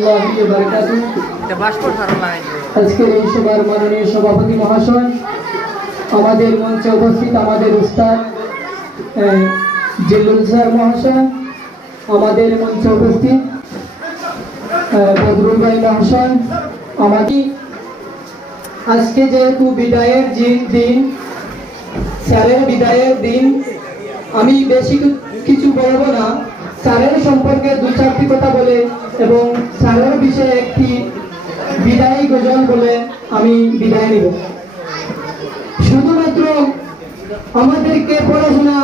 রহমতুল্লাহি ওয়া বারাকাতুহু। আজকের এই সভার মাননীয় সভাপতি মহাশয়, আমাদের মঞ্চে উপস্থিত আমাদের উস্তাদ জিল্লুল স্যার মহাশয়, আমাদের মঞ্চে উপস্থিত বদরুল ভাই মহাশয়, আমাদের আজকে যেহেতু বিদায়ের দিন, স্যারের বিদায়ের দিন, আমি বেশি কিছু বলবো না। স্যারের সম্পর্কে দু চারটি কথা বলে এবং স্যারের বিষয়ে একটি বিদায়ী গজল বলে আমি বিদায় নিব। শুধুমাত্র আমাদেরকে পড়াশোনা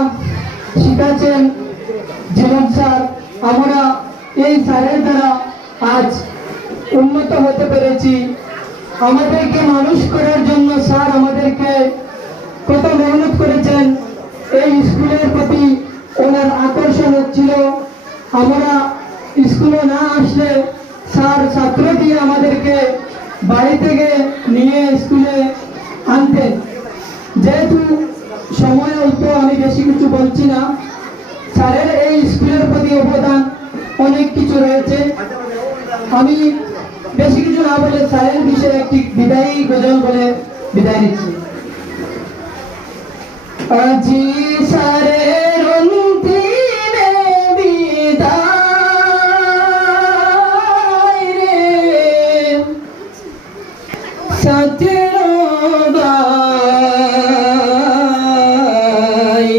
শিখাচ্ছেন জিল্লুল স্যার। আমরা এই স্যারের দ্বারা আজ উন্নত হতে পেরেছি। আমাদেরকে মানুষ করার জন্য স্যার আমাদেরকে কত মেহনত করেছেন। এই স্কুলের প্রতি ওনার আকর্ষণ হচ্ছিল। আমরা স্কুলে না আসলে স্যার ছাত্র দিয়ে আমাদেরকে বাড়ি থেকে নিয়ে স্কুলে আনতেন। যেহেতু সময় অল্প, আমি বেশি কিছু বলছি না। স্যারের এই স্কুলের প্রতি অবদান অনেক কিছু রয়েছে। আমি বেশি কিছু না বলে স্যারের বিষয়ে একটি বিদায়ী গজল বলে বিদায় নিচ্ছি। আজি স্যারের অন্তিমে বিদায় রে সত্যবাই,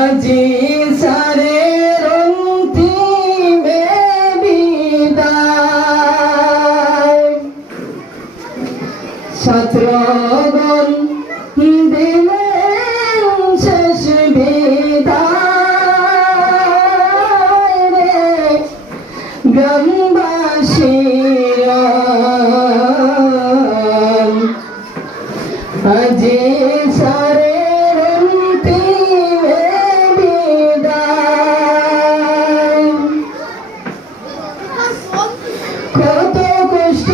আজি স্যারের অন্তিমে বিদায়, ছাত্রগণ দিলেন শেষ বিদায় রে গ্রামবাসীরা, আজি স্যারের অন্তিমে বিদায়। কত কষ্ট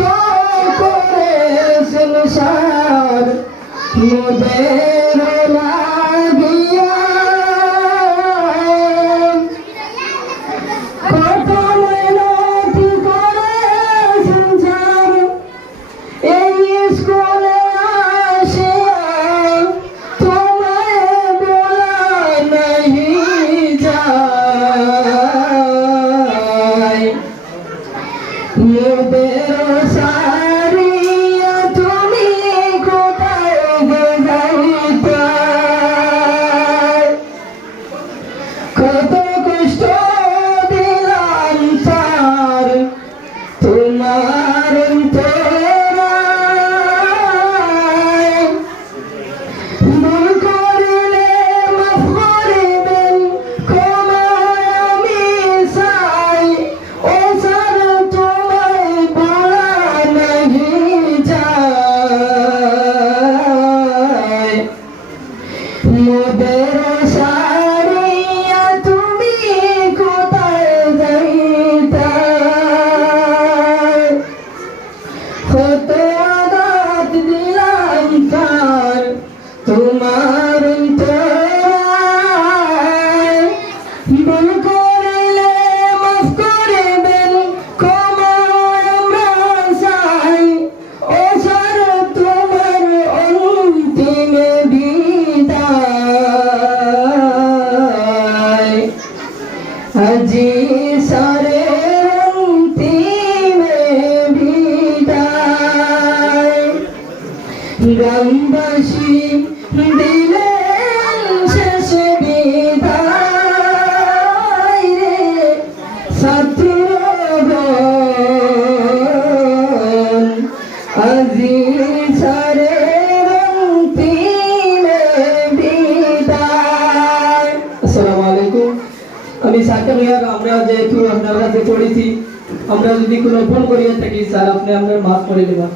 করেছেন স্যার মোদের লাগিয়া, কত মেহনত করেছেন স্যার এই স্কুলে আসিয়া, তোমায় বলা নাহি যায়। মোদের সারিয়া তুমি কোথায় যাইতা, কত কষ্ট দিলাম স্যার তোমার অন্তরায়, ভুল করিলে মাফ করিবেন ক্ষমা আমি চাই, ও স্যার তোমায় বলা নাহি যায়। মোদের সারিয়া তুমি কোথায় যাইতা, কত আঘাত দিলাম স্যার তোমার অন্তরায়, ভুল করিলে মাফ করিবেন ক্ষমা আমরা চাই, ও স্যার তোমার অন্তিমে বিদায়, আজি স্যারের অন্তিমে বিদায়। গ্রামবাসী দিলেন শেষ বিদায় রে ছাত্রগণ, আজি স্যারের অন্তিমে বিদায়। আসসালামু আলাইকুম। আমি সাকিব মিয়া। আমরা যেহেতু আপনার কাছে পড়েছি, আমরা যদি কোনো ভুল করিয়া থাকি স্যার আপনি আপনার মাফ করে দেবেন।